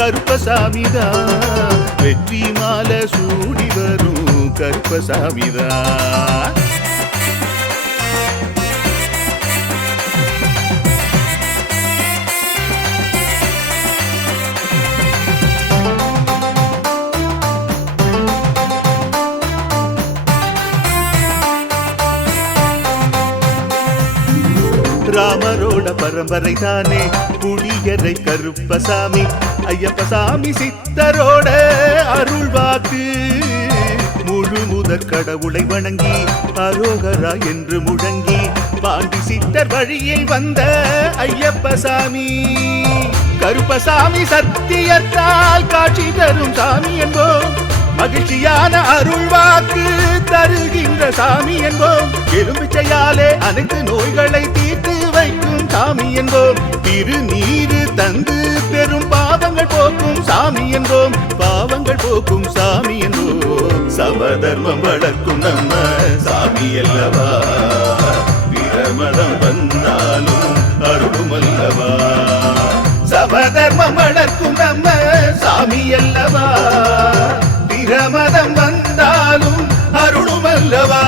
கருப்பசாமிதான் வெற்றி மாலை சூடி வரும் கருப்பசாமிதான் ராமரோட பரம்பரை தானே புளியரை கருப்பசாமி ஐயப்பசாமி சித்தரோட அருள்வாக்கு முழு முதற் கடவுளை வணங்கி அரோகரா என்று முழங்கி பாண்டி சித்தர் வழியை வந்த ஐயப்பசாமி கருப்பசாமி சத்தியத்தால் காட்சி தரும் சாமி என்போம் மகிழ்ச்சியான அருள்வாக்கு தருகின்ற சாமி என்போம் எலும்பிச்சையாலே அனைத்து நோய்களை தீர்த்து வைக்கும் சாமி என்போம் திருநீரு தந்து பெரும் பாவங்கள் போக்கும் சாமி என்போம் பாவங்கள் போக்கும் சாமி என்போம் சமதர்மம் வளர்க்கும் நம்ம சாமி அல்லவா பிரமதம் வந்தாலும் அருளும் அல்லவா சமதர்மம் வளர்க்கும் நம்ம சாமி அல்லவா பிரமதம் வந்தாலும் அருளும் அல்லவா